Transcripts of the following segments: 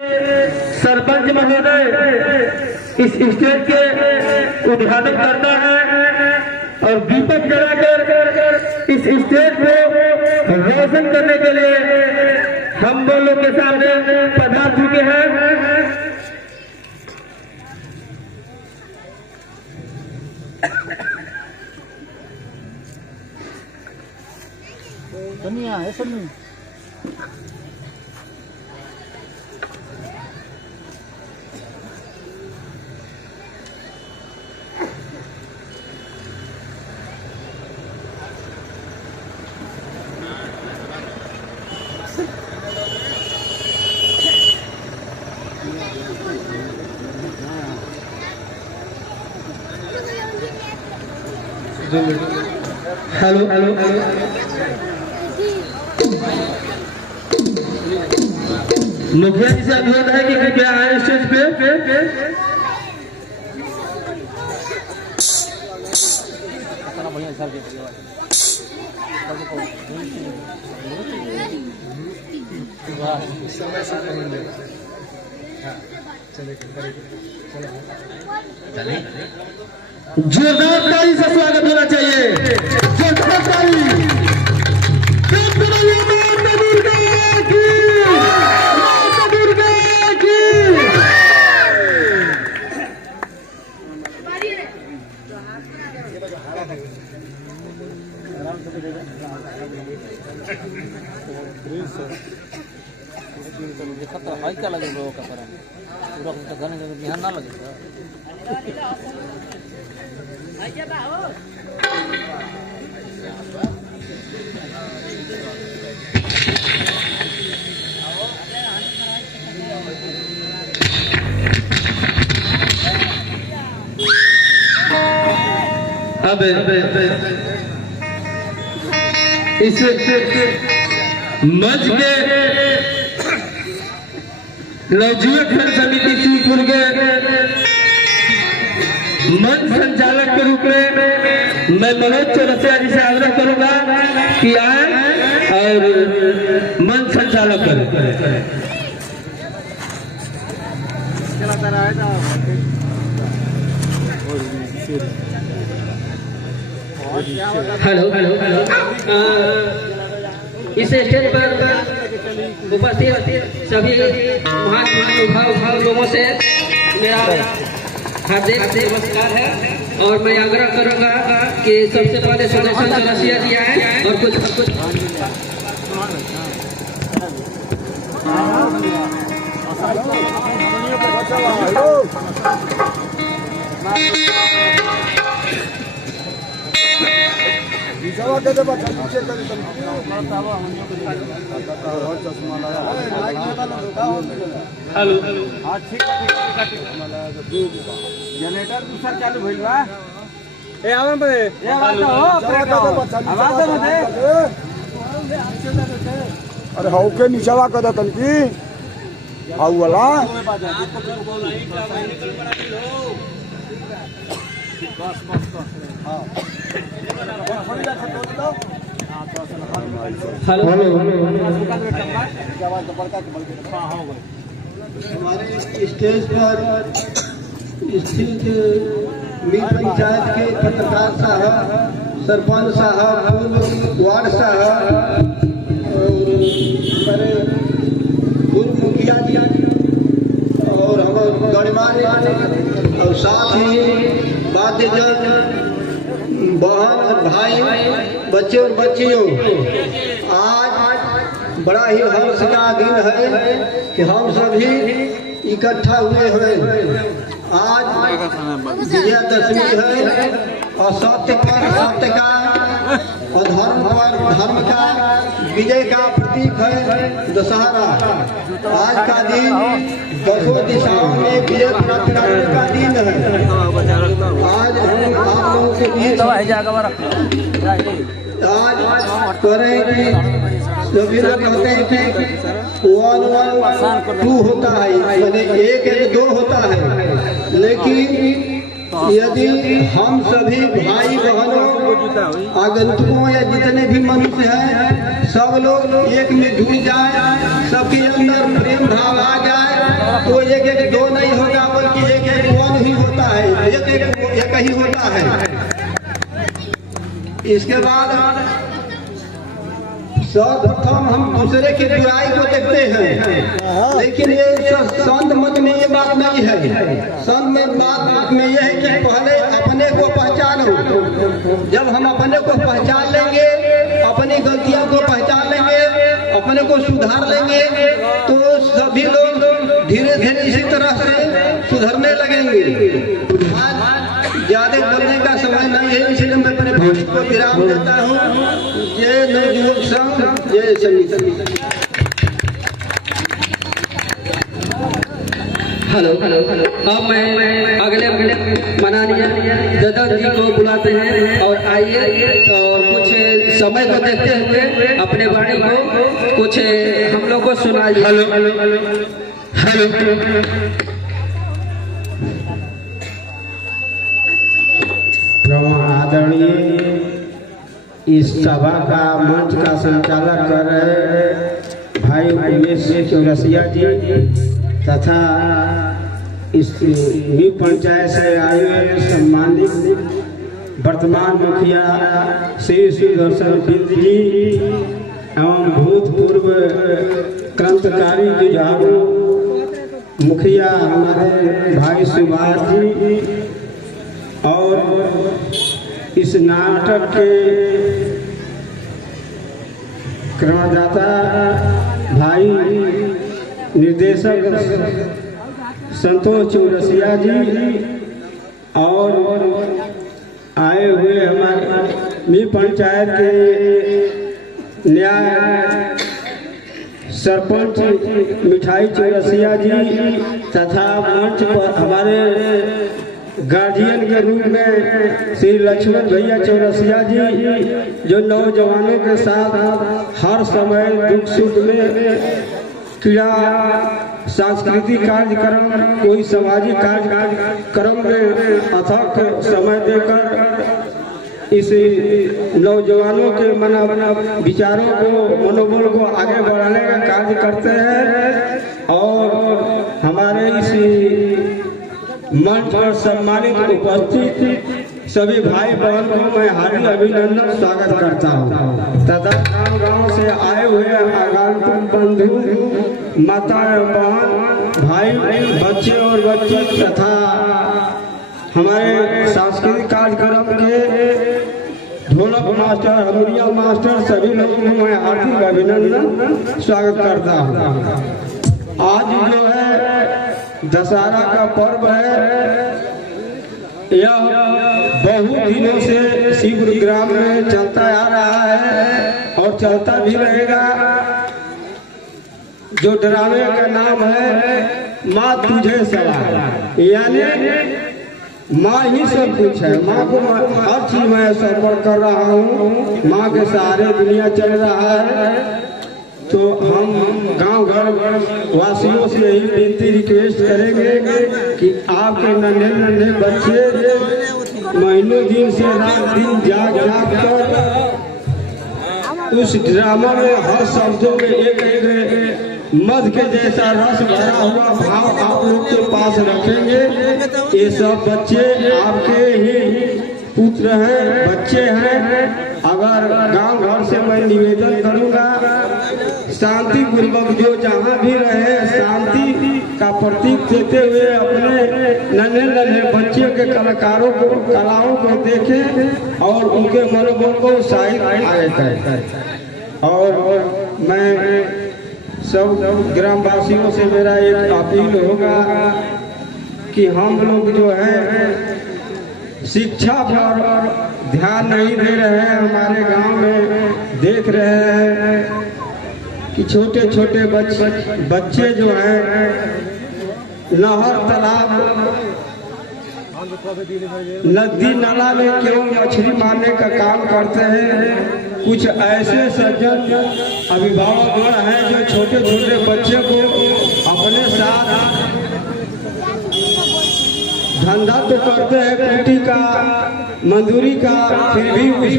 सरपंच महोदय इस स्टेज के उद्घाटन करता है और दीपक जलाकर इस स्टेज को रोशन करने के लिए हम दोनों के सामने पधार चुके हैं। दुनिया है सब में हेलो हेलो मुखिया जी से अनुरोध है कि कृपया आए स्टेज पे। जोरदार ताली से स्वागत होना चाहिए। जोरदार ताली। क्या लगे लोगों का पूरा गाने ध्यान ना लगे अब इस मंच के नवजुवक खेल समिति शिवपुर के मंच संचालक के रूप में मैं मनोज चौरसिया जी से आग्रह करूंगा कि आए और मंच संचालक करें। हेलो हेलो इस स्टेज पर उपस्थित सभी महानुभाव लोगों से मेरा हार्दिक नमस्कार है और मैं आग्रह करूंगा कि सबसे पहले मनोज चौरसिया जी आए और कुछ हेलो हाँ ठीक जनरेटर दूसरा चालू भइल बा ए आवन पे ए आवाज हो आवाज दे अरे हाउ के नीचवा कर दतन की हाउ वाला हेलो हमारे स्टेज पर स्थित मीर पंचायत के पत्रकार साहब, सरपंच साहब, पूर्व वार्ड साहब और पूर्व मुखिया जी और हमारे गणमान्य और साथ ही वाद्यजन बहन भाई बच्चे और बच्चियों, आज बड़ा ही हर्ष का दिन है कि हम सभी इकट्ठा हुए हैं। आज विजयादशमी है और सत्य पर सत्य का और धर्म पर धर्म का विजय का प्रतीक है दशहरा। आज का दिन 10 दिशाओं में विजय प्राप्त करने का दिन है। आज हम आप लोगों के बीच आज करें सभी लोग कहते हैं कि 1 1 2 होता है, यानी 1 1 2 होता है, लेकिन यदि हम सभी भाई बहनों आगंतुकों या जितने भी मनुष्य हैं सब लोग एक में जुड़ जाए, सबके अंदर प्रेम भाव आ जाए तो एक एक दो नहीं होगा, बल्कि एक एक वन ही होता है, एक ही होता है। इसके बाद सर्वप्रथम हम दूसरे की बुराई को देखते हैं, लेकिन ये संत मत में ये बात नहीं है। संत में बात में ये है कि पहले अपने को पहचानो। जब हम अपने को पहचान लेंगे, अपनी गलतियों को पहचान लेंगे, अपने को सुधार लेंगे, तो सभी लोग धीरे धीरे इसी तरह से सुधरने लगेंगे। ज्यादा बोलने का समय नहीं है, इसलिए मैं अपने भाषण को विराम देता हूँ। जय नवयुवक संघ, जय संगीत। Hello hello hello. अब मैं अगले माननीय ददन जी को बुलाते हैं और आइए और कुछ समय को देखते हुए अपने वाणी को कुछ हम लोग को सुनाइए। Hello hello hello hello. आदरणीय इस सभा का मंच का संचालन कर रहे भाई उमेश चौरसिया जी तथा इस पंचायत से आए हुए सम्मानित वर्तमान मुखिया श्री सुदर्शन बिंद जी एवं भूतपूर्व क्रांतिकारी जुझारू मुखिया हमारे भाई सुभाष जी और इस नाटक के क्रमदाता भाई निर्देशक संतोष चौरसिया जी और आए हुए हमारे पंचायत के न्याय सरपंच मिठाई चौरसिया जी तथा मंच पर हमारे गार्जियन के रूप में श्री लक्ष्मण भैया चौरसिया जी, जो नौजवानों के साथ हर समय दुख सुख में क्रीड़ा सांस्कृतिक कार्यक्रम कोई सामाजिक कार्यक्रम में अथक समय देकर इस नौजवानों के विचारों को मनोबल को आगे बढ़ाने का कार्य करते हैं। और हमारे इस मंच पर सम्मानित उपस्थित सभी भाई बहन को मैं हार्दिक अभिनंदन स्वागत करता हूँ तथा गाँव से आए हुए आगंतुक बंधु माता बहन भाई बच्चे और बच्ची तथा हमारे सांस्कृतिक कार्यक्रम के ढोलक मास्टर हारमोनिया मास्टर सभी लोगों को मैं हार्दिक अभिनंदन स्वागत करता हूँ। आज जो है दशहरा का पर्व है, यह बहुत दिनों से शिवपुर ग्राम में चलता आ रहा है और चलता भी रहेगा। जो ड्रामे का नाम है माँ तुझे सवार, यानी माँ ही सब कुछ है। माँ को हर चीज मैं समर्पण कर रहा हूँ, माँ के सहारे दुनिया चल रहा है। तो हम गांव घर वासियों से यही विनती रिक्वेस्ट करेंगे कि आपके नन्हे नन्हे बच्चे महीनों दिन से रात दिन जाग कर उस ड्रामा में हर शब्दों में एक एक मध के जैसा रस भरा हुआ भाव आप लोग के पास रखेंगे। ये सब बच्चे आपके ही पुत्र हैं, बच्चे हैं। अगर गांव घर से मैं निवेदन करूंगा शांति पूर्वक जो जहाँ भी रहे शांति का प्रतीक देते हुए अपने नन्हे नन्हे बच्चे के कलाकारों को कलाओं को देखें और उनके मनोबल को उत्साहित आगे करें। और मैं सब ग्रामवासियों से मेरा एक अपील होगा कि हम लोग जो है शिक्षा पर ध्यान नहीं दे रहे हैं। हमारे गांव में देख रहे हैं कि छोटे छोटे बच्चे जो हैं नहर तालाब नदी नाला में केवल मछली मारने का काम करते हैं। कुछ ऐसे सज्जन अभिभावक हैं जो छोटे छोटे बच्चे को अपने साथ धंधा तो करते हैं कुटी का मजदूरी का, फिर भी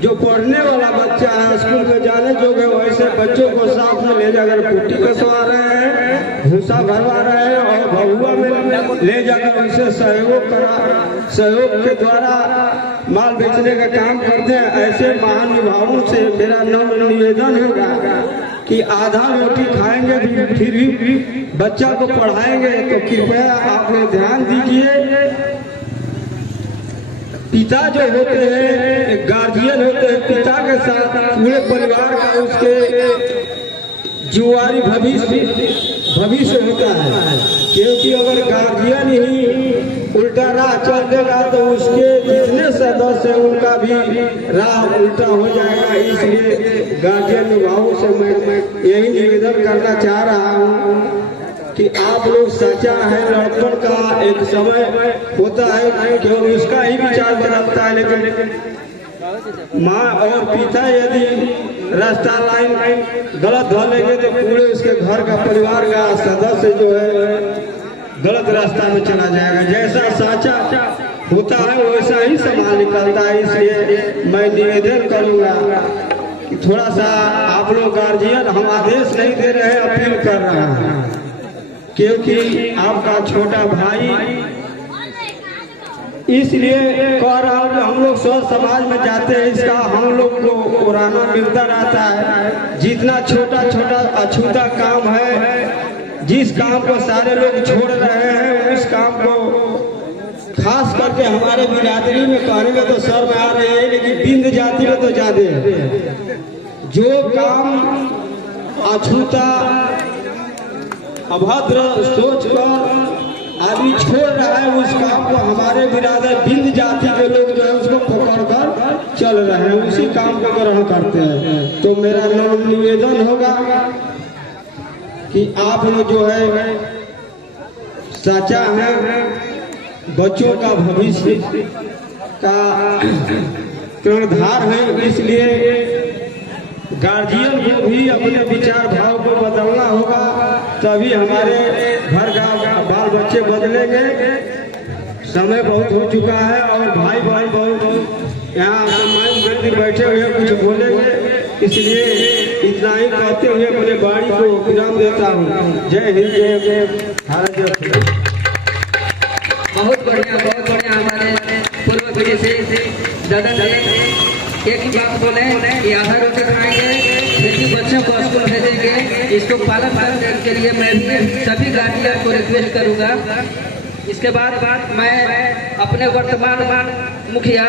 जो पढ़ने वाला बच्चा है स्कूल में जाने जोगे, वैसे बच्चों को साथ में ले जाकर कुट्टी कसवा रहे हैं, भूसा भरवा रहे हैं और भगुआ में ले जाकर उनसे सहयोग के द्वारा माल बेचने का काम करते हैं। ऐसे महानुभावों से मेरा नम्र निवेदन होगा कि आधा रोटी खाएंगे फिर भी बच्चा को पढ़ाएंगे, तो कृपया आप लोग ध्यान दीजिए। पिता जो होते हैं, गार्जियन होते हैं, पिता के साथ पूरे परिवार का उसके जुआरी भविष्य होता है, क्योंकि अगर गार्जियन ही उल्टा राह चल देगा तो उसके जितने सदस्य हैं उनका भी राह उल्टा हो जाएगा। इसलिए गार्जियन विभागों से मैं यही निवेदन करना चाह रहा हूँ कि आप लोग सच्चा है, लड़पन का एक समय होता है कि उसका ही विचार बदलता है, लेकिन माँ और पिता यदि रास्ता लाइन गलत ढलेंगे तो पूरे उसके घर का परिवार का सदस्य जो है गलत रास्ता में चला जाएगा। जैसा साचा होता है वैसा ही सामान निकलता है। इसलिए मैं निवेदन करूँगा कि थोड़ा सा आप लोग गार्जियन, हम आदेश नहीं दे रहे हैं, अपील कर रहे हैं, क्योंकि आपका छोटा भाई इसलिए कह रहा हूँ कि हम लोग स्व समाज में जाते हैं, इसका हम लोग को पुराना मिलता रहता है। जितना छोटा छोटा अछूता काम है, जिस काम को सारे लोग छोड़ रहे हैं, उस काम को खास करके हमारे बिरादरी में कहने में तो शर्म आ रही है, लेकिन बिंद जाति में तो ज्यादा है। जो काम अछूता अभद्र सोच कर आदमी छोड़ रहा है, उस काम को हमारे बिरादर बिंद जाति के लोग जो है उसको पकड़ कर चल रहे हैं, उसी काम को ग्रहण करते हैं। तो मेरा निवेदन होगा कि आप लोग जो है सच्चा है, बच्चों का भविष्य का कर्णधार है, इसलिए गार्जियन को भी अपने विचार भाव को बदलना होगा, तभी हमारे घर का बाल बच्चे बदलेंगे। समय बहुत हो चुका है और भाई भाई बहुत यहाँ सम्मान बैठे हुए कुछ बोलेंगे, इसलिए इतना ही कहते हुए अपने बाणी को विराम देता हूँ। जय हिंद, जय भारत, जय। बहुत बढ़िया हमारे पूर्व पीढ़ी से दादा ने एक ही बात बोले कि आधा रोटी खाएंगे, फिर भी बच्चों को स्कूल भेजेंगे। इसको पालन करने के लिए मैं भी सभी गार्जियन को रिक्वेस्ट करूंगा। इसके बाद मैं अपने वर्तमान मुखिया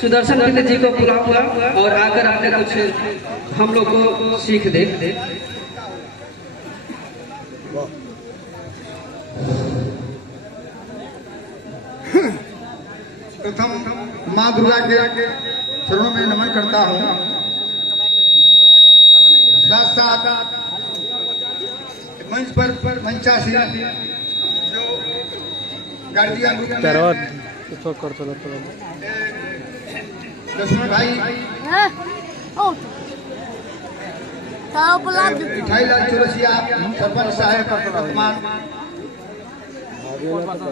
सुदर्शन बिंद जी को बुलाऊंगा और आकर कुछ हम लोग को सीख दे। प्रथम माँ दुर्गा के चरणों में नमन करता हूँ। साथ साथ मंच पर मंचासी जो गार्जियन लक्ष्मण भाई, मिठाई लाल चौरसिया, सरपंच साहब वर्तमान,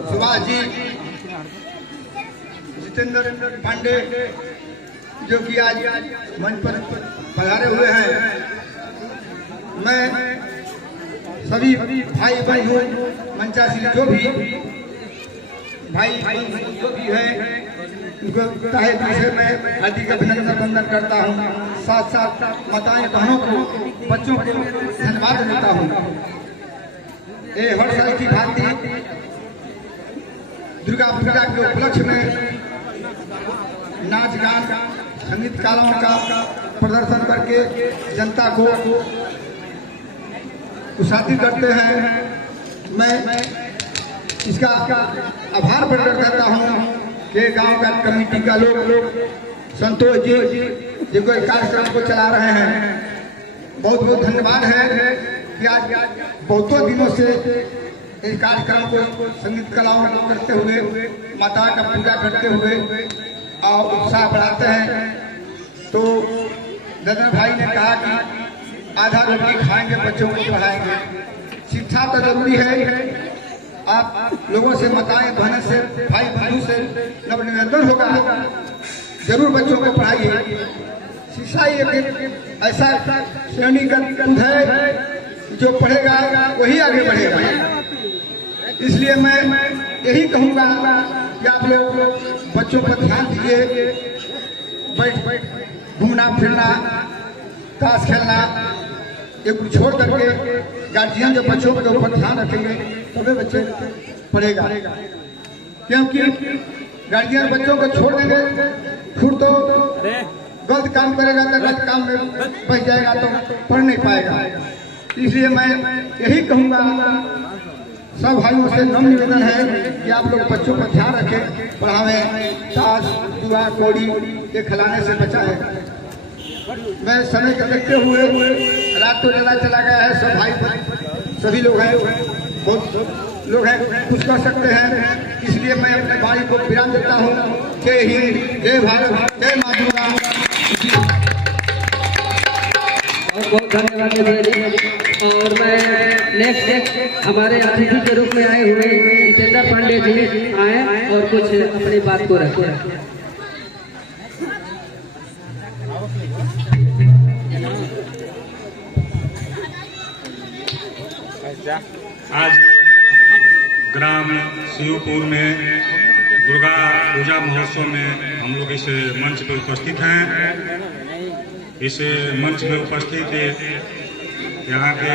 सुभाष जी, जितेंद्र पांडे जो कि आज मंच पर पधारे हुए हैं। मैं सभी भाई बहनों मंचासी जो भी भाई जो भी है उनको तहे दिल से मैं हार्दिक अभिनंदन करता हूँ। साथ साथ माताएं बहनों को, बच्चों को धन्यवाद देता हूँ। ये हर साल की भांति दुर्गा पूजा के उपलक्ष्य में नाच गान संगीत कलाओं का प्रदर्शन करके जनता को उत्साहित करते हैं। मैं इसका आभार प्रकट करता हूँ कि गांव का कमेटी का लोग संतोष जी जो कार्यक्रम को चला रहे हैं, बहुत बहुत धन्यवाद है कि आज बहुतों दिनों से इस कार्यक्रम को संगीत कलाओं को करते हुए, माता का पूजा करते हुए और उत्साह बढ़ाते हैं। तो ददन भाई ने कहा कि आधा रोटी खाएंगे, बच्चों को पढ़ाएंगे। शिक्षा तो जरूरी है। आप लोगों से, माताएं बहनों से, भाई बहनों से नव निवेदन होगा, जरूर बच्चों को पढ़ाइए। शिक्षा एक ऐसा श्रेणीगत है जो पढ़ेगा वही आगे बढ़ेगा। इसलिए मैं यही कहूँगा कि आप लोग बच्चों पर ध्यान दीजिए। बैठ घूमना फिरना, ताश खेलना ये कुछ छोड़ करके गार्जियन जो बच्चों के ऊपर ध्यान रखेंगे तभी बच्चे पढ़ेगा। क्योंकि गार्जियन बच्चों को छोड़ देंगे फिर तो गलत काम करेगा तो गलत काम में बच जाएगा तो पढ़ नहीं पाएगा। इसलिए मैं यही कहूँगा, सब भाइयों से नम्र निवेदन है कि आप लोग बच्चों पर ध्यान रखें, पढ़ावें, ताश जुआ कौड़ी ये खिलाने से बचाएं। मैं समय को देखते हुए रात तो ज़्यादा चला गया है, सब भाई सभी लोग हैं, बहुत लोग हैं, कुछ कर सकते हैं। इसलिए मैं अपने वाणी को विराम देता हूँ। जय हिंद, जय भारत, जय माँ दुर्गा। बहुत धन्यवाद मुझे। और मैं नेक्स्ट हमारे अतिथि के रूप में आए हुए जितेंद्र पांडे जी आए और कुछ अपनी बात को रखें। आज ग्राम शिवपुर में दुर्गा पूजा महोत्सव में हम लोग इस मंच पर उपस्थित हैं। इस मंच में उपस्थित यहाँ के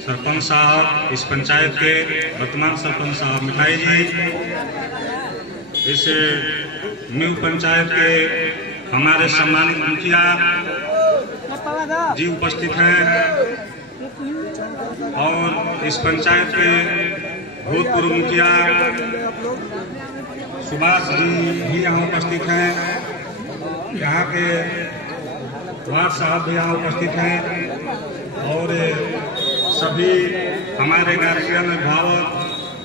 सरपंच साहब, इस पंचायत के वर्तमान सरपंच साहब मिठाई जी, इस न्यू पंचायत के हमारे सम्मानित मुखिया जी उपस्थित हैं और इस पंचायत के भूतपूर्व मुखिया सुभाष जी भी यहाँ उपस्थित हैं। यहाँ के वार्ड साहब भी यहाँ उपस्थित हैं और सभी हमारे गार्जियन अभिभावक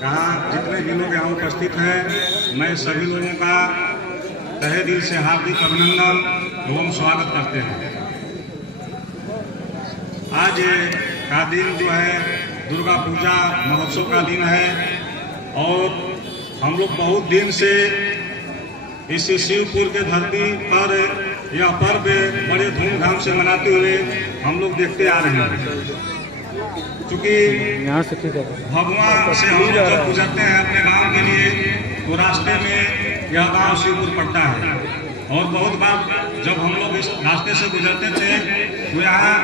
यहाँ जितने भी लोग यहाँ उपस्थित हैं, मैं सभी लोगों का तहे दिल से हार्दिक अभिनंदन एवं स्वागत करते हैं। आज का दिन जो है दुर्गा पूजा महोत्सव का दिन है और हम लोग बहुत दिन से इस शिवपुर के धरती पर यह पर्व बड़े धूमधाम से मनाते हुए हम लोग देखते आ रहे हैं। क्योंकि भगवा से हम लोग जब गुजरते हैं अपने गांव के लिए तो रास्ते में यह गांव शिवपुर पड़ता है और बहुत बार जब हम लोग इस रास्ते से गुजरते थे तो यहाँ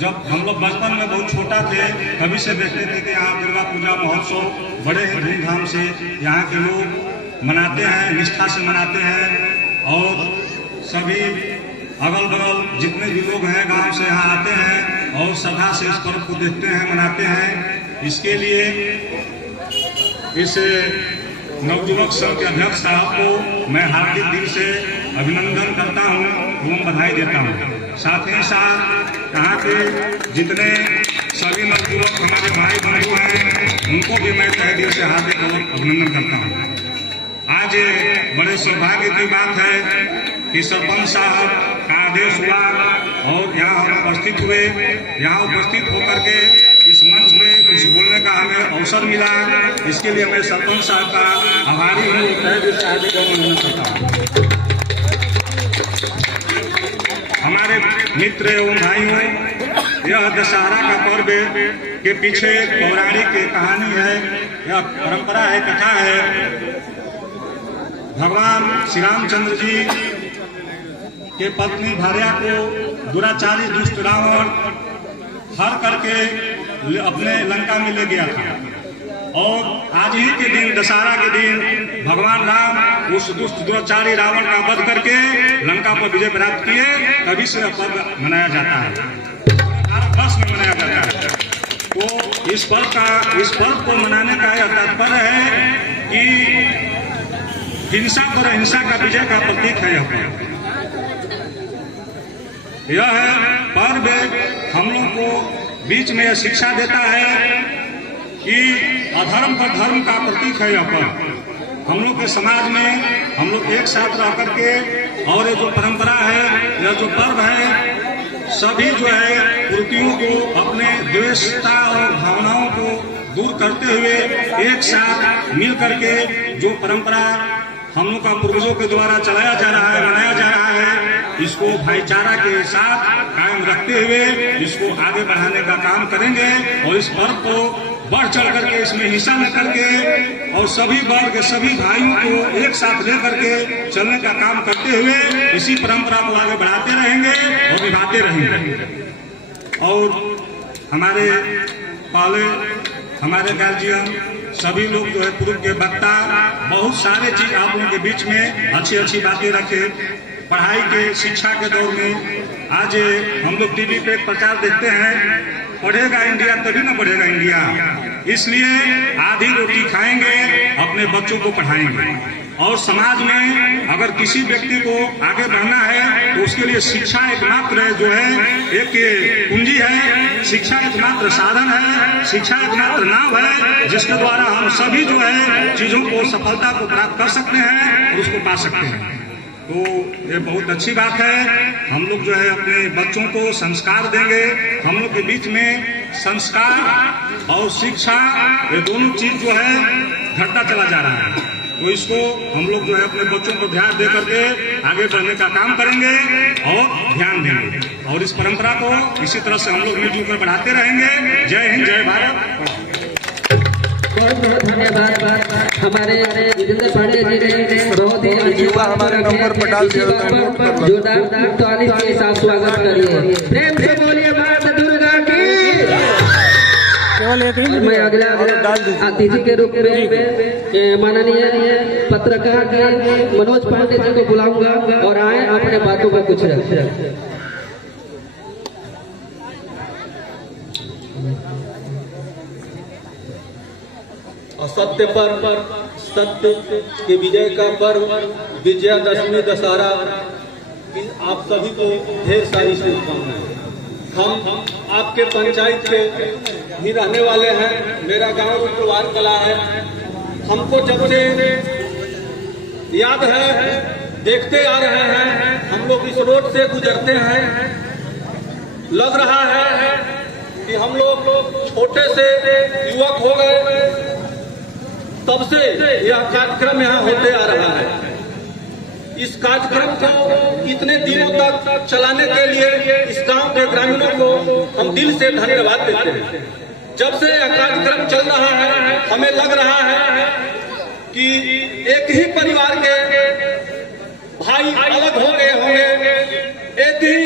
जब हम लोग बचपन में बहुत छोटा थे तभी से देखते थे कि यहाँ दुर्गा पूजा महोत्सव बड़े ही धूमधाम से यहाँ के लोग मनाते हैं, निष्ठा से मनाते हैं और सभी अगल बगल जितने भी लोग हैं गांव से यहाँ आते हैं और श्रद्धा से इस पर्व को देखते हैं, मनाते हैं। इसके लिए इस नवयुवक संघ के अध्यक्ष साहब को मैं हार्दिक दिल से अभिनंदन करता हूँ एवं बधाई देता हूँ। साथ ही साथ यहाँ के जितने सभी नवयुवक हमारे भाई बंधु हैं उनको भी मैं तहे दिल से हार्दिक अभिनंदन करता हूँ। आज बड़े सौभाग्य की बात है कि सरपंच साहब का आदेश हुआ और यहाँ हम उपस्थित हुए। यहाँ उपस्थित होकर के इस मंच में कुछ बोलने का हमें अवसर मिला, इसके लिए मैं सरपंच साहब का आभारी हूँ, तहे दिल से हार्दिक अभिनंदन करता हूँ। हमारे मित्र एवं भाइयों, यह दशहरा का पर्व के पीछे पौराणिक कहानी है, यह परंपरा है, कथा है। भगवान श्री रामचंद्र जी के पत्नी भार्या को दुराचारी दुष्ट रावण हर करके अपने लंका में ले गया था और आज ही के दिन, दशहरा के दिन, भगवान राम उस दुष्ट दुराचारी रावण का वध करके लंका पर विजय प्राप्त किए। तभी से पर्व मनाया जाता है, भारतवर्ष में मनाया जाता है। तो इस पर्व को मनाने का यह तात्पर्य है कि हिंसा पर अहिंसा का विजय का प्रतीक है। यह पर्व हम लोग को बीच में यह शिक्षा देता है कि अधर्म पर धर्म का प्रतीक है। यह पर्व हम लोग के समाज में हम लोग एक साथ रह करके और ये जो परंपरा है, यह जो पर्व है, सभी जो है कुरीतियों को, अपने द्वेषता और भावनाओं को दूर करते हुए एक साथ मिल करके जो परंपरा हम लोग का पूर्वजों के द्वारा चलाया जा रहा है, मनाया जा रहा है, इसको भाईचारा के साथ कायम रखते हुए इसको आगे बढ़ाने का काम करेंगे और इस पर्व को बढ़ चढ़ करके इसमें हिस्सा लेकर के और सभी वर्ग सभी भाइयों को एक साथ लेकर के चलने का काम करते हुए इसी परंपरा को आगे बढ़ाते रहेंगे और निभाते रहेंगे। और हमारे पहले हमारे गार्जियन सभी लोग जो है पूर्व के वक्ता बहुत सारे चीज आप लोगों के बीच में अच्छी अच्छी बातें रखे। पढ़ाई के शिक्षा के दौर में आज हम लोग टीवी पे प्रचार देखते हैं, पढ़ेगा इंडिया तभी ना बढ़ेगा इंडिया। इसलिए आधी रोटी खाएंगे, अपने बच्चों को पढ़ाएंगे। और समाज में अगर किसी व्यक्ति को आगे बढ़ना है तो उसके लिए शिक्षा एकमात्र जो है एक पूंजी है, शिक्षा एकमात्र साधन है, शिक्षा एकमात्र नाव है जिसके द्वारा हम सभी जो है चीजों को सफलता को प्राप्त कर सकते हैं और उसको पा सकते हैं। तो ये बहुत अच्छी बात है। हम लोग जो है अपने बच्चों को संस्कार देंगे। हम लोग के बीच में संस्कार और शिक्षा ये दोनों चीज जो है घटता चला जा रहा है। तो इसको हम लोग जो है अपने बच्चों को ध्यान दे करके आगे बढ़ने का काम करेंगे और ध्यान देंगे और इस परंपरा को इसी तरह से हम लोग मिलजुल कर बढ़ाते रहेंगे। जय हिंद, जय भारत। बहुत बहुत धन्यवाद। हमारे जितेंद्र पांडे जी ने बहुत ही अच्छी बात रखे। जोरदार ताली के साथ स्वागत करिए। प्रेम से बोलिए माता दुर्गा की। मैं अगला अतिथि के रूप में माननीय पत्रकार मनोज पांडे जी को बुलाऊंगा और आए अपने बातों पर कुछ रखें। असत्य पर सत्य के विजय का पर्व विजयादशमी दशहरा आप सभी को ढेर सारी शुभकामनाएं। हम आपके पंचायत के ही रहने वाले हैं। मेरा गांव रुद्रवार कला है। हमको जब से याद है देखते आ रहे हैं, हम लोग इस रोड से गुजरते हैं, लग रहा है कि हम लोग छोटे से युवक हो गए तब से यह कार्यक्रम यहाँ होते आ रहा है। इस कार्यक्रम को इतने दिनों तक चलाने के लिए इस गांव के ग्रामीणों को हम दिल से धन्यवाद देते हैं। जब से यह कार्यक्रम चल रहा है हमें लग रहा है कि एक ही परिवार के भाई अलग हो गए होंगे। एक ही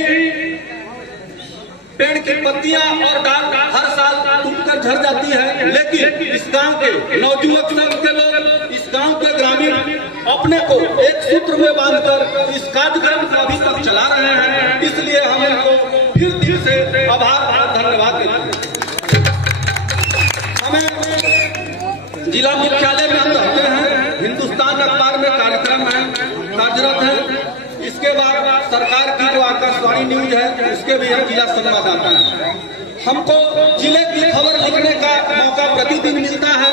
पेड़ की पत्तियां और डाल हर साल टूटकर झड़ जाती है, लेकिन इस गांव के नवयुवक संघ के लोग, इस गांव के ग्रामीण अपने को एक सूत्र में बांधकर इस कार्यक्रम को अभी तक चला रहे हैं। इसलिए हम इनको फिर दिल से आभार और धन्यवाद देते हैं। हमें जिला मुख्यालय में हम रहते हैं, हिंदुस्तान अखबार में कार्यक्रम है, कार्यरत है। इसके बाद सरकार की जो आकाशवाणी न्यूज है उसके भी हम जिला संवाददाता हैं। हमको जिले की खबर लिखने का मौका प्रतिदिन मिलता है।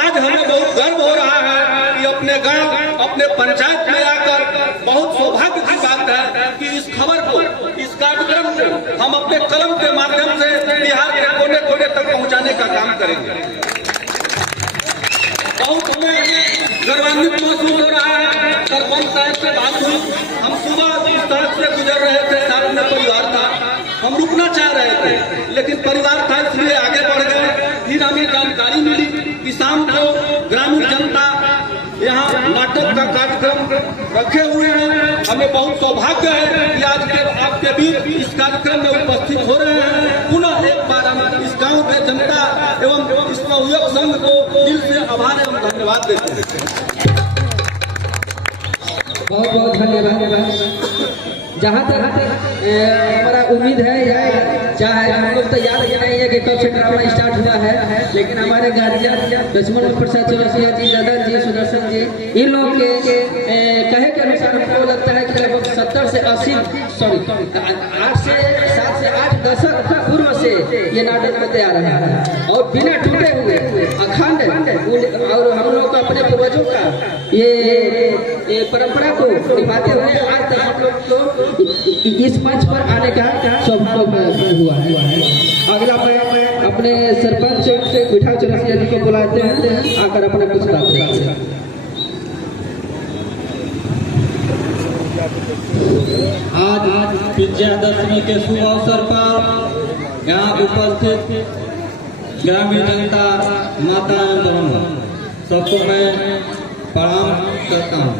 आज हमें बहुत गर्व हो रहा है कि अपने गांव, अपने पंचायत में आकर बहुत सौभाग्य की बात है कि इस खबर को, इस कार्यक्रम को हम अपने कलम के माध्यम से बिहार के कोने कोने तक पहुंचाने का काम करेंगे। बहुत हमें गर्वान्वित महसूस हो रहा है। सरपंच साहब से बात हुई, हम सुबह इस सड़क से गुजर रहे थे, साथ में परिवार था, हम रुकना चाह रहे थे लेकिन परिवार था इसलिए आगे बढ़ गए। फिर हमें जानकारी मिली कि शाम को ग्रामीण जनता यहाँ नाटक का कार्यक्रम रखे हुए हैं। हमें बहुत सौभाग्य है कि आज के आपके बीच इस कार्यक्रम में उपस्थित हो रहे हैं। पुनः एक बार हम इस गांव के जनता एवं इस नवयुवक संघ को दिल से आभार एवं धन्यवाद देते हैं। बहुत बहुत धन्यवाद। जहाँ तक हमारा उम्मीद है या चाहे हम लोग तो याद नहीं है कि कब से ड्रामा स्टार्ट हुआ है, लेकिन हमारे गार्जियन लक्ष्मण प्रसाद चौरसिया जी, दादा जी, सुदर्शन जी, इन लोग के कहे के अनुसार हमको लगता है कि लगभग 70 से 80 7 से 8 दशक पूर्व से ये नाटक होते आ रहा है और बिना टूटे हुए अखंड। और हम लोग को अपने पूर्वजों का ये परंपरा को निभाते हुए आज तक हम लोग को इस मंच पर आने का सौभाग्य हुआ है। अगला मैं अपने सरपंच मिठा चौरसिया जी को बुलाते हैं, आकर अपना कुछ बात करें। आज विजयादशमी के शुभ अवसर पर यहाँ उपस्थित ग्रामीण जनता, माता एवं बहनों सबको मैं प्रणाम करता हूँ।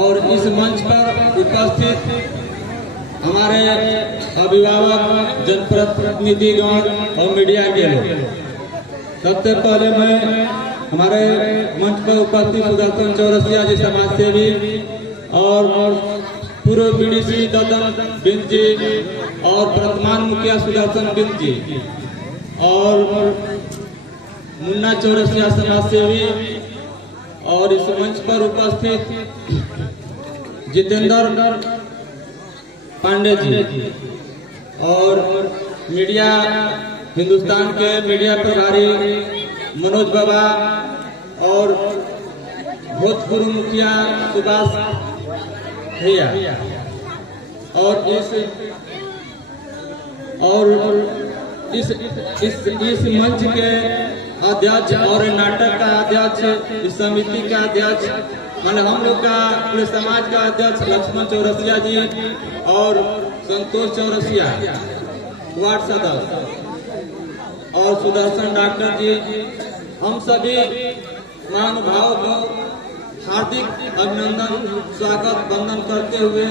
और इस मंच पर उपस्थित हमारे अभिभावक, जनप्रतिनिधिगण और मीडिया के लोग, सबसे पहले मैं हमारे मंच पर उपस्थित सुदर्शन चौरसिया जी समाज सेवी और पूर्व बीडीसी ददन बिंद जी और वर्तमान मुखिया सुदर्शन बिंद जी और मुन्ना चौरसिया समाज सेवी और इस मंच पर उपस्थित जितेंद्र पांडे जी और मीडिया, हिंदुस्तान के मीडिया प्रभारी मनोज बाबा और भूतपूर्व मुखिया सुभाष भैया और इस मंच के अध्यक्ष और नाटक का अध्यक्ष, इस समिति का अध्यक्ष, मतलब हम लोग का पूरे समाज का अध्यक्ष लक्ष्मण चौरसिया जी और संतोष चौरसिया वार्ड सदस्य और सुदर्शन डॉक्टर जी, हम सभी महानुभाव को हार्दिक अभिनंदन, स्वागत, वंदन करते हुए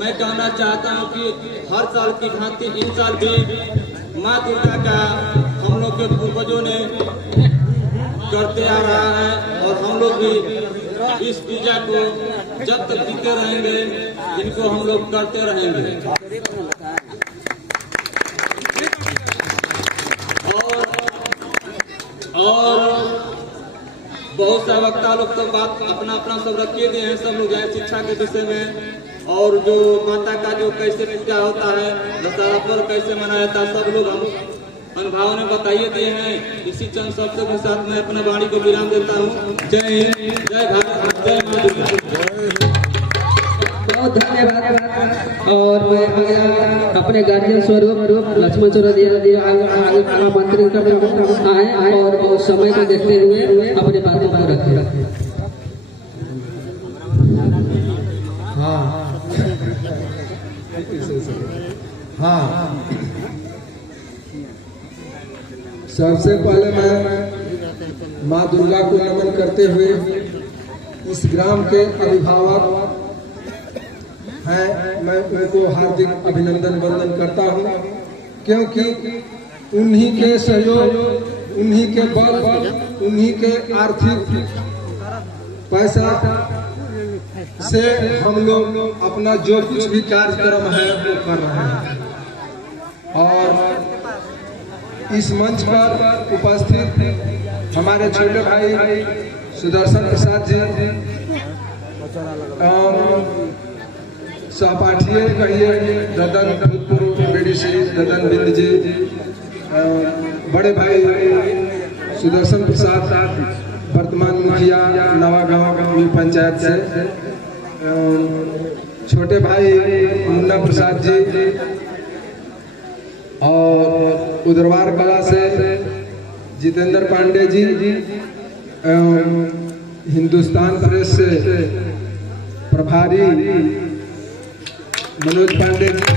मैं कहना चाहता हूं कि हर साल की भांति इस साल भी माँ दुर्गा का हम लोग के पूर्वजों ने करते आ रहा है और हम लोग भी इस पूजा को जब तक जीते रहेंगे इनको हम लोग करते रहेंगे। और बहुत सा वक्ता लोग तो बात अपना अपना सब रखिए दिए हैं, सब लोग हैं शिक्षा के विषय में और जो माता का जो कैसे पूजा होता है, दशहरा पर्व कैसे मनाया जाता है, सब लोग हम अनुभव ने बताइए दिए हैं। इसी चंद शब्दों के साथ मैं अपने वाणी को विराम देता हूँ। जय हिंद, जय भारत, जय मां दुर्गा। बहुत धन्यवाद। और मैं अपने गार्जियन स्वरूप लक्ष्मण चौरसिया आमंत्रित करना है और समय को देखते हुए अपने बातों को रखें। हाँ, सबसे पहले मैं माँ दुर्गा को नमन करते हुए इस ग्राम के अभिभावक हैं, मैं उनको हार्दिक अभिनंदन वंदन करता हूँ, क्योंकि उन्हीं के सहयोग, उन्हीं के बल, उन्हीं के आर्थिक पैसा से हम लोग अपना जो कुछ भी कार्यक्रम है वो कर रहे हैं। और इस मंच पर उपस्थित हमारे छोटे भाई सुदर्शन प्रसाद जी, सहपाठी कहिए ददन भूतपूर्व बीडीसी ददन बिंद जी, बड़े भाई सुदर्शन प्रसाद वर्तमान मुखिया नवागांव पंचायत से, छोटे भाई मुन्ना प्रसाद जी और उदरवार कला से जितेंद्र पांडे जी, हिंदुस्तान प्रेस से प्रभारी मनोज पांडे जी,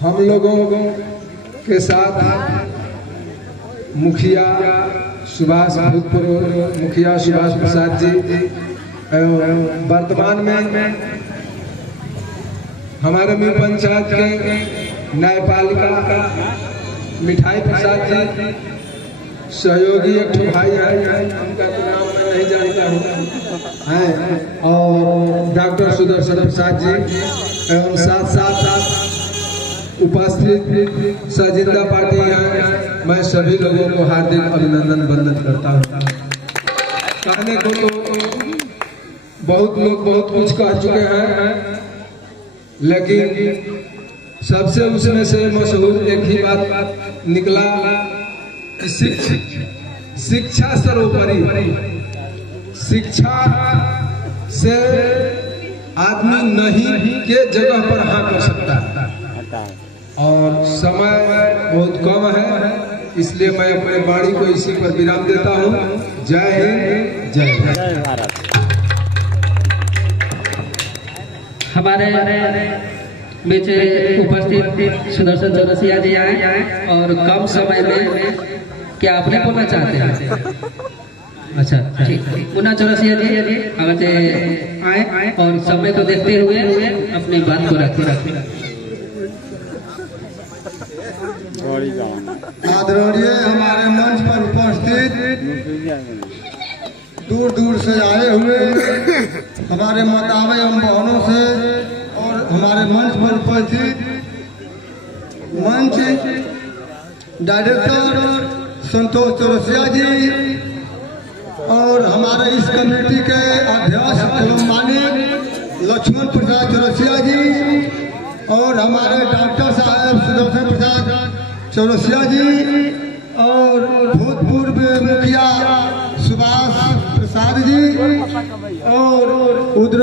हम लोगों के साथ मुखिया सुभाष, भूतपूर्व मुखिया सुभाष प्रसाद जी, वर्तमान में हमारे मीर पंचायत के न्यायपालिका मिठाई प्रसाद जी, सहयोगी एक भाई है, उनका तो नाम मैं नहीं जानता हूँ, और डॉक्टर सुदर्शन प्रसाद जी एवं साथ उपस्थित सजिंदा पार्टी हैं, मैं सभी लोगों को हार्दिक अभिनंदन वंदन करता हूँ। कहने को तो बहुत लोग बहुत कुछ कह चुके हैं, लेकिन सबसे उसमें से मशहूर एक ही बात निकला कि शिक्षा सर्वोपरि, शिक्षा से आदमी नहीं के जगह पर हाँ कर सकता है। और समय बहुत कम है, इसलिए मैं अपने वाणी को इसी पर विराम देता हूँ। जय हिंद, जय भारत। हमारे बीच उपस्थित सुदर्शन चौरसिया जी आए और कम समय में क्या आपने बोलना चाहते हैं? अच्छा ठीक, मुन्ना चौरसिया जी आगे आए और समय को देखते हुए अपनी बात को रखें। आदरणीय हमारे मंच पर उपस्थित दूर दूर से आए हुए हमारे माताएं एवं बहनों से और हमारे मंच पर उपस्थित मंच डायरेक्टर संतोष चौरसिया जी और हमारे इस कमेटी के अध्यक्ष एवं मालिक लक्ष्मण प्रसाद चौरसिया जी और हमारे डॉक्टर साहब सुदर्शन प्रसाद चौरसिया जी और भूतपूर्व मुखिया सुभाष प्रसाद जी और उधर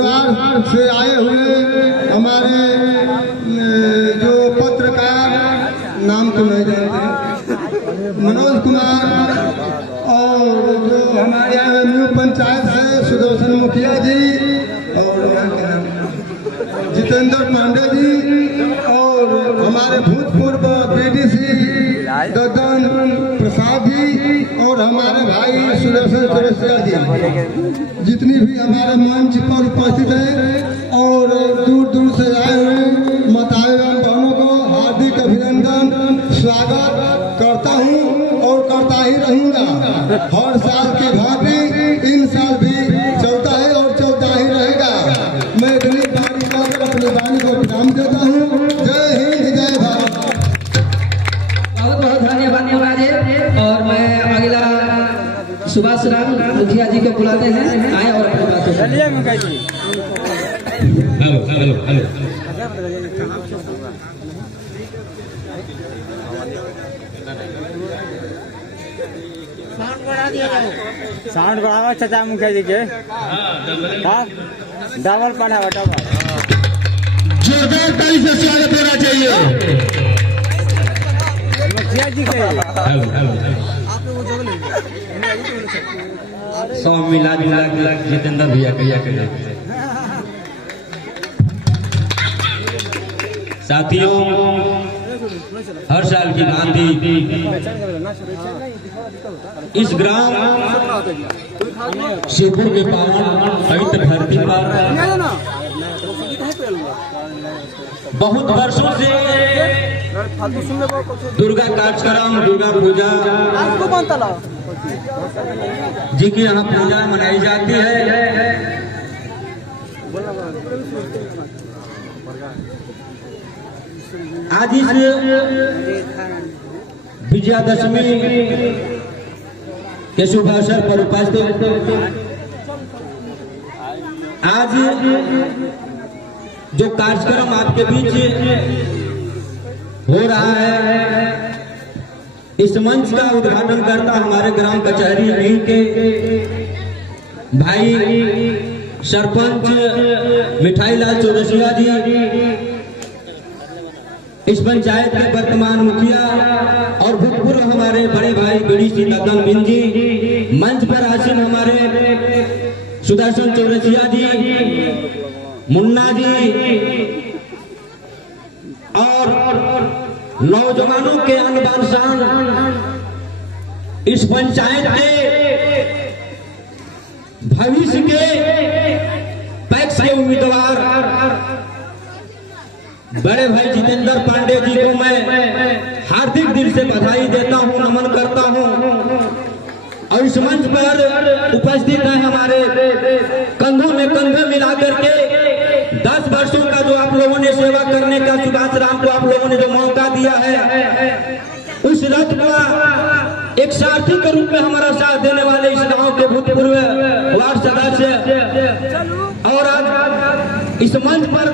से आए हुए हमारे जो पत्रकार, नाम तो नहीं जानते, मनोज कुमार, और जो हमारे न्यू पंचायत से सुदर्शन मुखिया जी और जितेंद्र पांडे जी और हमारे भूतपूर्व बीडीसी ददन प्रसाद जी और हमारे भाई सुदर्शन चौरसिया जी, जितनी भी हमारे मंच पर उपस्थित है और दूर दूर से आए हुए माताएं एवं बहनों को हार्दिक अभिनंदन, स्वागत करता हूं और करता ही रहूंगा। हर साल की भांति इन साल भी चलता है और चलता ही रहेगा। मैं दिलीप बारी का अपनी वाणी को विराम देता हूँ। जय हिंद, जय भारत। बहुत बहुत धन्यवाद जी। और मैं अगला सुभाष राम मुखिया जी को बुलाते हैं, आए और अपनी बातों साउंड बढ़ावा चाचा मुखिया जी के। हाँ, डबल बढ़ावा, डबल। जोरदार ताली से स्वागत होना चाहिए मुखिया जी के। सौ मिला जितेंद्र भैया कहिया साथियों, हर साल की भांति इस ग्राम शिवपुर के पावन पवित्र धरती पर बहुत वर्षों से दुर्गा कार्यक्रम, दुर्गा पूजा जी की यहाँ पूजा मनाई जाती है। आज इस विजयादशमी के शुभ अवसर पर उपस्थित आज जो कार्यक्रम आपके बीच हो रहा है, इस मंच का उद्घाटन करता हमारे ग्राम कचहरी नहीं के भाई सरपंच मिठाई लाल चौरसिया जी, इस पंचायत के वर्तमान मुखिया और भूतपूर्व हमारे बड़े भाई बीडीसी ददन बिन जी, मंच पर आसीन हमारे सुदर्शन चौरसिया जी, मुन्ना जी और नौजवानों के अनबान शान इस पंचायत के भविष्य के पैक्स के उम्मीदवार बड़े भाई जितेंद्र पांडे जी को मैं हार्दिक दिल से बधाई देता हूं, नमन करता हूं। और इस मंच पर उपस्थित है हमारे कंधों में कंधे मिलाकर के 10 वर्षों का जो आप लोगों ने सेवा करने का सुभाष राम को आप लोगों ने जो मौका दिया है, उस रथ का एक सारथी के रूप में हमारा साथ देने वाले इस गांव के भूतपूर्व वार्ड सदस्य और आज इस मंच पर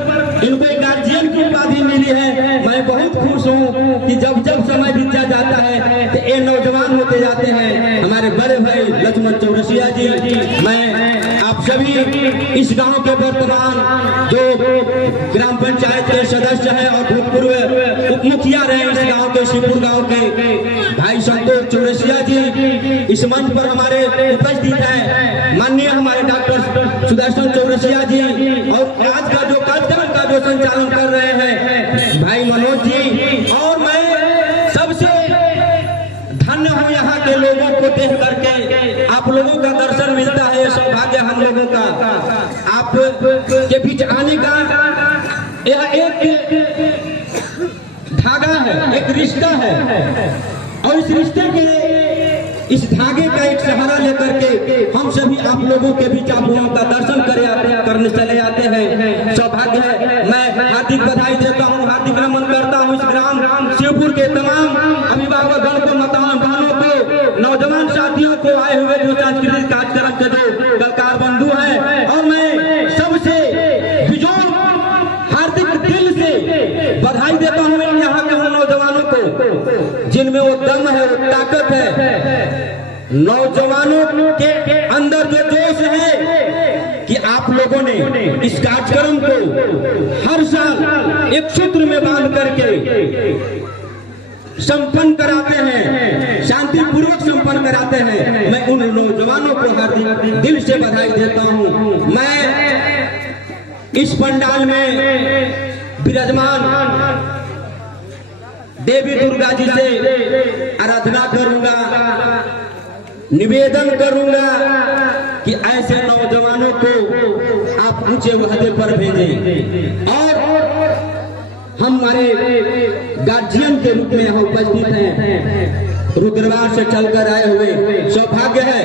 इनको एक गार्जियन की उपाधि मिली है। मैं बहुत खुश हूँ कि जब जब समय बीता जाता है तो ये नौजवान होते जाते हैं। हमारे बड़े भाई लक्ष्मण चौरसिया जी, मैं आप सभी इस गांव के वर्तमान जो ग्राम पंचायत के सदस्य हैं और भूतपूर्व उप मुखिया रहे इस गांव के शिवपुर गांव के भाई संतोष जी इस मंच पर हमारे उपस्थित हैं, माननीय हमारे डॉक्टर सुदर्शन चौरसिया जी, और आज का जो कार्यक्रम का जो संचालन कर रहे हैं भाई मनोज जी, और मैं सबसे धन्य हूँ यहाँ के लोगों को देख करके। आप लोगों का दर्शन मिलता है, सौभाग्य हम लोगों का आप के बीच आने का। यह एक धागा है, एक रिश्ता है, और इस रिश्ते के इस धागे का एक सहारा लेकर के हम सभी आप लोगों के बीच आप लोगों का दर्शन करने चले आते हैं। सौभाग्य है, मैं हार्दिक बधाई देता हूँ, हार्दिक नमन करता हूँ इस ग्राम शिवपुर के तमाम अभिभावकगण को, माताओं बहनों को, नौजवान साथियों को, आए हुए जो सांस्कृतिक कार्यक्रम के जो कलाकार बंधु हैं, और मैं सबसे बिजोड़ हार्दिक दिल से बधाई देता हूँ यहाँ के नौजवानों को, जिनमें वो दम है, वो ताकत है, नौजवानों के अंदर जो जोश है कि आप लोगों ने इस कार्यक्रम को हर साल एक सूत्र में बांध करके संपन्न कराते हैं, शांतिपूर्वक संपन्न कराते हैं। मैं उन नौजवानों को हार्दिक दिल से बधाई देता हूँ। मैं इस पंडाल में विराजमान देवी दुर्गा जी से आराधना करूंगा, निवेदन करूंगा कि ऐसे नौजवानों को आप ऊंचे ओहदे पर भेजें, और हमारे गार्जियन के रूप में यहाँ उपस्थित हैं, रुद्रवार से चलकर आए हुए। सौभाग्य है,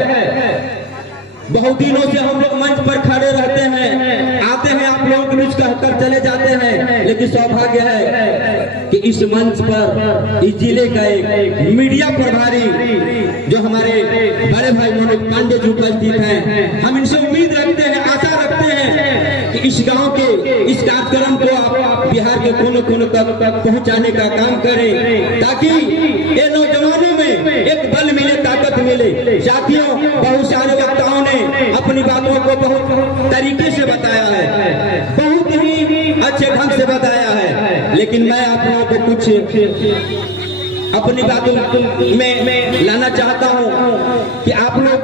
बहुत दिनों से हम लोग मंच पर खड़े रहते हैं, आते हैं आप लोगों के बीच कहकर चले जाते हैं, लेकिन सौभाग्य है कि इस मंच पर इस जिले का एक मीडिया प्रभारी जो हमारे बड़े भाई मनोज पांडे जी उपस्थित हैं। हम इनसे उम्मीद रखते हैं, आशा रखते हैं कि इस गांव के इस कार्यक्रम को आप बिहार के कोने कोने तक पहुंचाने का काम करें, ताकि ये नौजवानों में एक बल मिले, ताकत मिले। साथियों, बहुत सारे वक्ताओं ने अपनी बातों को बहुत तरीके से बताया है, बहुत ही अच्छे ढंग से बताया है, लेकिन मैं आप लोगों को कुछ अपनी बातों में लाना चाहता हूं कि आप लोग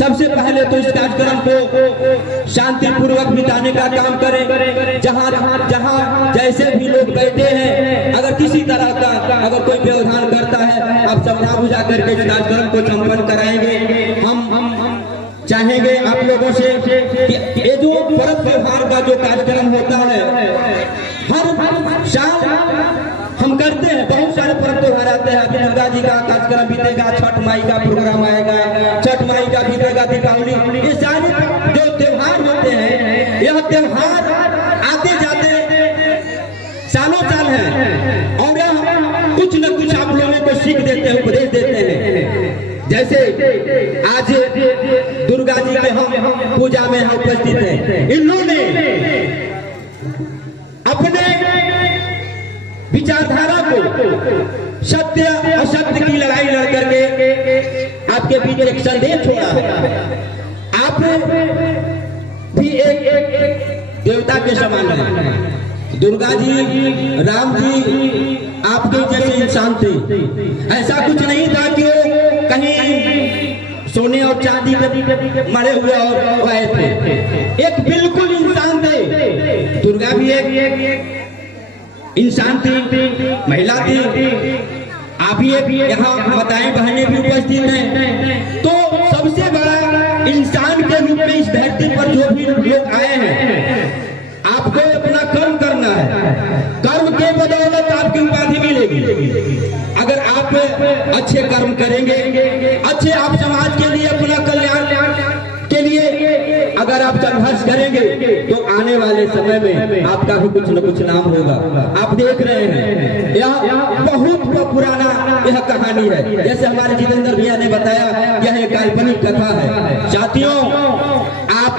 सबसे पहले तो इस कार्यक्रम को शांतिपूर्वक बिताने का काम करें। जहां जैसे भी लोग बैठे हैं, अगर किसी तरह का अगर कोई व्यवधान करता है, आप समझा बुझा करके इस कार्यक्रम को संपन्न कराएंगे। हम चाहेंगे आप लोगों से कि ये जो पर्व त्योहार का जो कार्यक्रम होता है, हर साल हम करते हैं, बहुत सारे पर्व त्योहार आते हैं। अभी दुर्गा जी का कार्यक्रम बीतेगा, छठ माई का प्रोग्राम आएगा, छठ माई का बीतेगा, दीपावली, ये सारे जो त्योहार होते हैं, यह त्योहार आते जाते सालों साल है, और यह कुछ न कुछ आप लोगों को सीख देते हैं, उपदेश देते हैं। जैसे आज दुर्गा जी के हम पूजा में हम उपस्थित हैं, इन्होंने अपने विचारधारा को सत्य असत्य की लड़ाई लड़ करके आपके बीच एक संदेश छोड़ा है। आप भी एक देवता के समान हैं। दुर्गा जी, राम जी आपके जैसे इंसान थे। ऐसा कुछ नहीं था कि वो कहीं सोने और चांदी के मरे हुए और आए थे, एक बिल्कुल इंसान थे। दुर्गा भी एक इंसान थी, महिला थी। आप भी यहाँ बताएं, बहनें भी उपस्थित हैं। तो सबसे बड़ा इंसान के रूप में इस धरती पर जो भी लोग आए हैं, आपको अपना कर्म करना है। कर्म के बदौलत आपकी उपाधि मिलेगी। अगर आप अच्छे कर्म करेंगे, अच्छे आप समाज के लिए, अपना कल्याण के लिए अगर आप संघर्ष करेंगे, तो आने वाले समय में आपका भी कुछ न कुछ नाम होगा। आप देख रहे हैं, यह बहुत पुराना यह कहानी है। जैसे हमारे जितेंद्र भैया ने बताया, यह एक काल्पनिक कथा है। साथियों, आप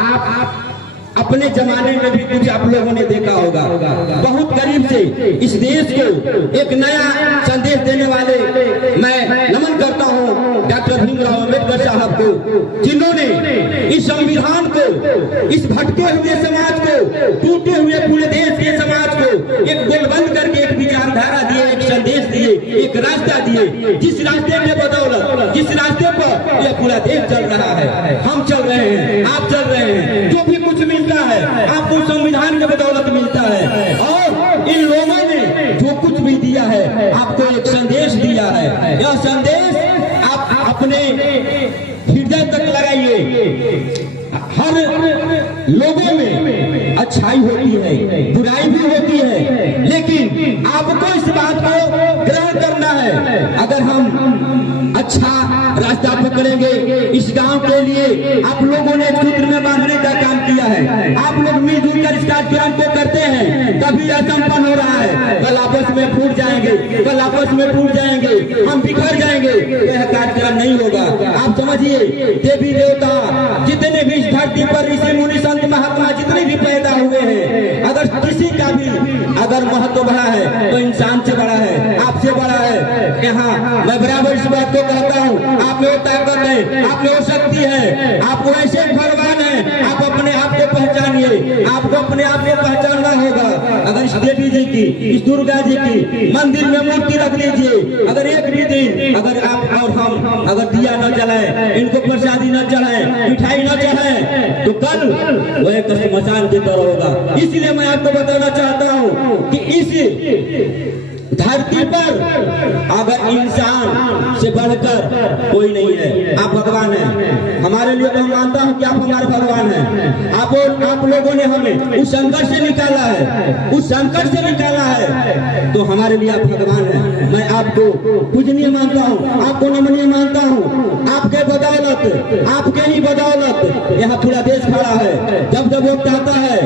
अपने जमाने में भी कुछ आप लोगों ने देखा होगा। बहुत करीब से इस देश को एक नया संदेश देने वाले मैं नमन करता हूं डॉक्टर भीमराव अम्बेडकर साहब को, जिन्होंने इस संविधान को, इस भटके हुए समाज को, टूटे हुए पूरे देश के समाज को एक गोलबंद करके एक विचारधारा दिए, एक संदेश दिए एक रास्ता दिए, जिस रास्ते के बदौलत, जिस रास्ते पर यह पूरा देश चल रहा है, हम चल रहे हैं, आप चल रहे हैं। जो भी कुछ मिलता है आपको संविधान के बदौलत मिलता है, और इन लोगों ने जो कुछ भी दिया है आपको एक संदेश दिया है। यह संदेश आप अपने हृदय तक लगाइए। हर लोगों में अच्छाई होती है, बुराई भी होती है, लेकिन आपको इस बात को ग्रहण करना है। अगर हम अच्छा रास्ता पकड़ेंगे, इस गांव के लिए आप लोगों ने सूत्र में बांधने का काम किया है, आप लोग मिलजुल कर इस कार्यक्रम को करते हैं, तभी यह संपन्न हो रहा है। कल आपस में फूट जाएंगे, कल आपस में टूट जाएंगे, हम बिखर जाएंगे, यह कार्यक्रम नहीं होगा। आप समझिए, देवी देवता जितने भी इस धरती पर, ऋषि मुनि संत महात्मा जितने भी पैदा हुए हैं, अगर किसी का भी अगर महत्व बड़ा है तो इंसान से बड़ा है, आपसे बड़ा है। यहाँ मैं बराबर इस बात को कहता हूँ, आप में वो ताकत है, आप में वो शक्ति है, आप वैसे भगवान है। आप अपने आप को पहचानिए, आपको अपने आप को पहचानना होगा। अगर इस देवी जी की, इस दुर्गा जी की मंदिर में मूर्ति रख लीजिए, अगर एक भी दिन अगर आप और हम अगर दिया न जलाए, इनको प्रसादी न चढ़ाए, मिठाई न चढ़ाए, तो कल वह एक श्मशान की तरह होगा। इसलिए मैं आपको बताना चाहता हूँ कि इस धरती पर अगर इंसान से बढ़कर कोई नहीं है, आप भगवान हैं। हमारे लिए तो हम मानता हूं कि आप हमारे भगवान हैं। आप लोगों ने हमें उस संकट से निकाला है, उस संकट से निकाला है, तो हमारे लिए आप भगवान हैं। मैं आपको पूजनीय मानता हूं, आपको नमनीय मानता हूं। आपके बदौलत, आपके ही बदौलत यहाँ पूरा देश खड़ा है। जब जब वक्त आता है,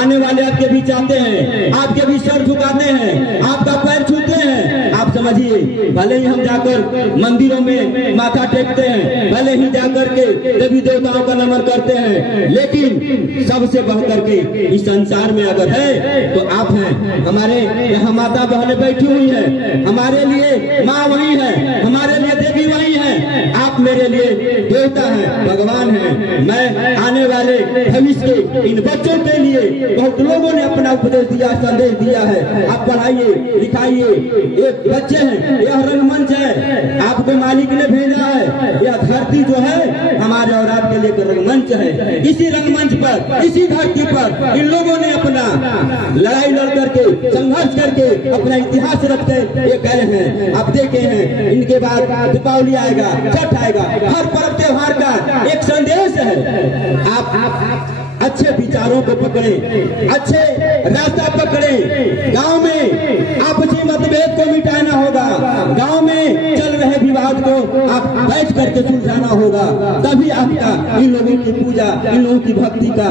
आने वाले आपके बीच आते हैं, आपके भी सर झुकाते हैं, आपका पैर छूते हैं। आप समझिए, भले ही हम जाकर मंदिरों में माथा टेकते हैं, भले ही जाकर के देवी देवताओं का नमन करते हैं, लेकिन सबसे बढ़कर के इस संसार में अगर है तो आप हैं। हमारे यहाँ माता बहनें बैठी हुई हैं, हमारे लिए माँ वही है, हमारे लिए देवी वही है। आप मेरे लिए देवता हैं, भगवान हैं। मैं आने वाले भविष्य के इन बच्चों के लिए बहुत लोगों ने अपना उपदेश दिया, संदेश दिया है। आप पढ़ाइए, लिखाइए। एक बच्चे हैं, यह रंगमंच है, आपको मालिक ने भेजा है। यह धरती जो है हमारे और आपके लिए रंगमंच है। इसी रंगमंच पर, इसी धरती पर इन लोगों ने अपना लड़ाई लड़ करके, संघर्ष करके अपना इतिहास रख के ये गए हैं। आप देखे हैं, इनके बाद दीपावली आएगा, छठ आएगा, हर पर्व त्योहार का एक संदेश है। आप अच्छे विचारों को पकड़े, अच्छे रास्ता पकड़े। गांव में आपसी मतभेद को मिटाना होगा, गांव में चल रहे विवाद को आप बैठ करके सुलझाना होगा, तभी आपका इन लोगों की पूजा, इन लोगों की भक्ति का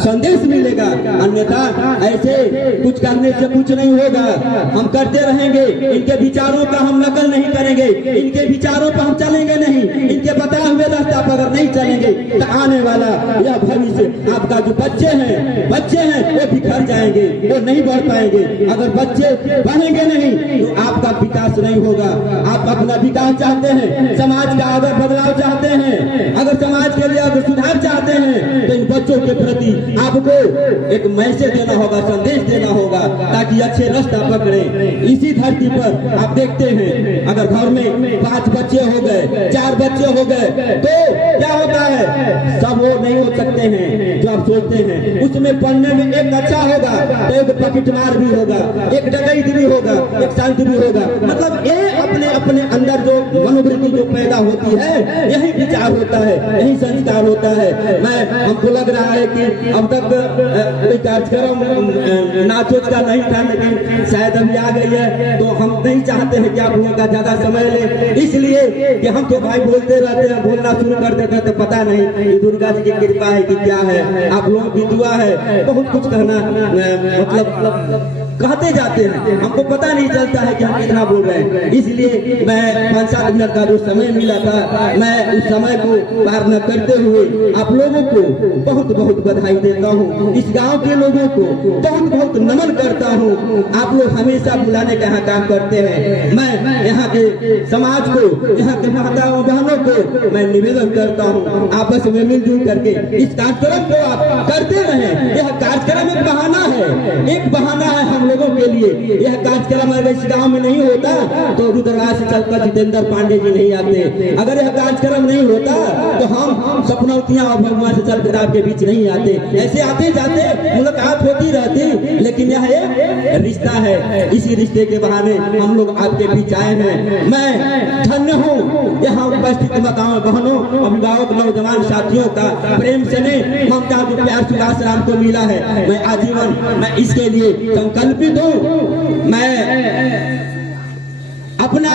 संदेश मिलेगा। अन्यथा ऐसे कुछ करने से कुछ नहीं होगा। हम करते रहेंगे, इनके विचारों का हम नकल नहीं करेंगे, इनके विचारों पर हम चलेंगे नहीं, इनके बताए हुए रास्ता पर अगर नहीं चलेंगे तो आने वाला यह भविष्य आपका जो बच्चे हैं वो बिखर जाएंगे, वो नहीं बढ़ पाएंगे। अगर बच्चे बढ़ेंगे नहीं तो आपका विकास नहीं होगा। आप अपना विकास चाहते हैं, समाज का अगर बदलाव चाहते हैं, अगर समाज के लिए अगर सुधार चाहते हैं, तो इन बच्चों के प्रति आपको एक मैसेज देना होगा, संदेश देना होगा, ताकि अच्छे रास्ता पकड़े। इसी धरती पर आप देखते हैं, अगर घर में 5 बच्चे हो गए, 4 बच्चे हो गए, तो क्या होता है, सब वो नहीं हो सकते हैं जो आप सोचते हैं। उसमें पढ़ने में एक अच्छा होगा तो एक पॉकेटमार भी होगा, एक डकैत भी होगा, एक शांति भी होगा। मतलब ये अपने अपने अंदर जो मनोवृत्ति जो पैदा होती है, यही विचार होता है, यही संस्कार होता है। हमको लग रहा है कि अब तक कोई कार्यक्रम नाचोच का नहीं था, लेकिन शायद अभी आ गई है, तो हम नहीं चाहते हैं कि आप लोगों का ज्यादा समय ले, इसलिए कि हम तो भाई बोलते रहते हैं, बोलना शुरू कर देते हैं, तो पता नहीं कि दुर्गा जी की कृपा है कि क्या है। आप लोगों की दुआ है, बहुत कुछ कहना मतलब कहते जाते हैं, हमको पता नहीं चलता है कि हम कितना बोल रहे हैं। इसलिए मैं 5-7 मिनट का जो समय मिला था, मैं उस समय को पार न करते हुए आप लोगों को बहुत बहुत बधाई देता हूँ। इस गांव के लोगों को बहुत बहुत नमन करता हूँ। आप लोग हमेशा बुलाने का काम करते हैं। मैं यहाँ के समाज को, यहाँ के माताओं बहनों को मैं निवेदन करता हूँ, आपस में मिलजुल करके इस कार्यक्रम को आप करते रहे। यह कार्यक्रम एक बहाना है, एक बहाना है हम हम लोगों के लिए। यह कार्यक्रम अगर इस गाँव में नहीं होता तो रुद्रराज से चलकर जितेंद्र पांडे जी नहीं आते। अगर यह कार्यक्रम नहीं होता तो हम सपनौतियां और भगवान से चलकर आपके बीच नहीं आते। ऐसे आते जाते मुलाकात होती रहती, लेकिन यह एक रिश्ता है। इसी रिश्ते के बहाने हम लोग आपके बीच आए हैं। मैं धन्य हूँ यहाँ उपस्थित माताओं बहनों, अभिभावक नौजवान साथियों का प्रेम स्नेह ममता जो प्यार सुभाष राम को मिला है। मैं आजीवन मैं इसके लिए संकल्पित हूँ। मैं अपना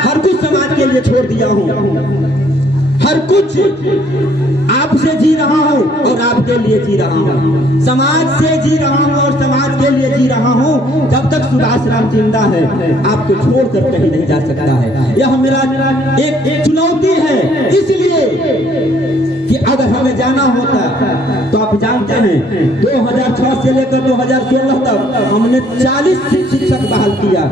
हर कुछ समाज के लिए छोड़ दिया हूँ। हर कुछ आपसे जी रहा हूँ और आपके लिए जी रहा हूँ। समाज से जी रहा हूँ और समाज के लिए जी रहा हूँ। जब तक सुभाष राम जिंदा है आपको छोड़कर कहीं नहीं जा सकता है। यह मेरा एक चुनौती है, इसलिए कि अगर हमें जाना होता तो आप जानते हैं 2006 से लेकर 2016 तक हमने 40 शिक्षक बहाल किया।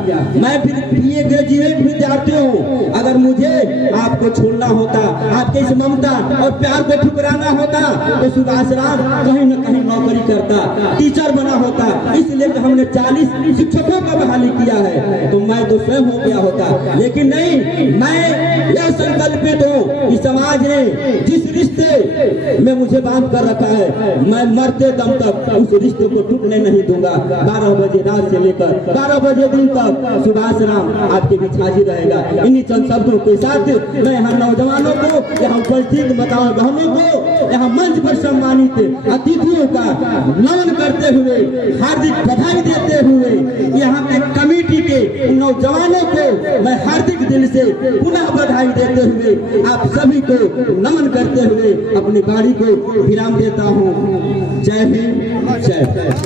मैं फिर बीए ग्रेजुएट विद्यार्थी हूँ। अगर मुझे आपको छोड़ना होता, आपके इस ममता और प्यार को ठुकराना होता तो सुभाष राम कहीं न कहीं नौकरी करता, टीचर बना होता। इसलिए कि हमने 40 शिक्षकों का बहाली किया है तो मैं तो स्वयं हो गया होता। लेकिन नहीं, मैं यह संकल्पित हूँ कि समाज ने जिस रिश्ते में मुझे बांध कर रखा है, मैं मरते दम तक उस रिश्ते को टूटने नहीं दूंगा। 12 बजे रात से लेकर 12 बजे दिन तक सुभाष राम आपके बीच हाजिर रहेगा। इन्हीं चंद शब्दों के साथ मैं यहाँ नौजवानों को, यहाँ उपस्थित माताओं बहनों को, यहाँ मंच पर सम्मानित अतिथियों का नमन करते हुए, हार्दिक बधाई देते हुए, यहाँ के कमेटी के नौजवानों को मैं हार्दिक दिल से पुनः बधाई देते हुए आप सभी को नमन करते हुए अपनी गाड़ी को विराम देता हूँ। जय हिंद, जय भारत।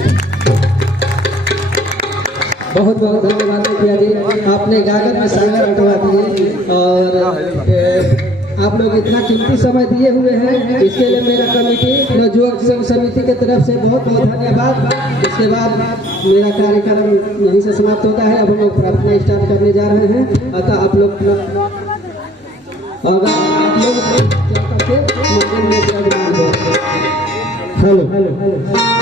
बहुत बहुत धन्यवाद मुखिया जी, आपने गागर में सागर उठवा दिए और आप लोग इतना कीमती समय दिए हुए हैं। इसके लिए मेरा कमेटी नवयुवक संघ समिति की तरफ से बहुत बहुत धन्यवाद। इसके बाद मेरा कार्यक्रम यहीं से समाप्त होता है। अब हम लोग प्रार्थना स्टार्ट करने जा रहे हैं। अतः आप लोग मंदिर में हेलो।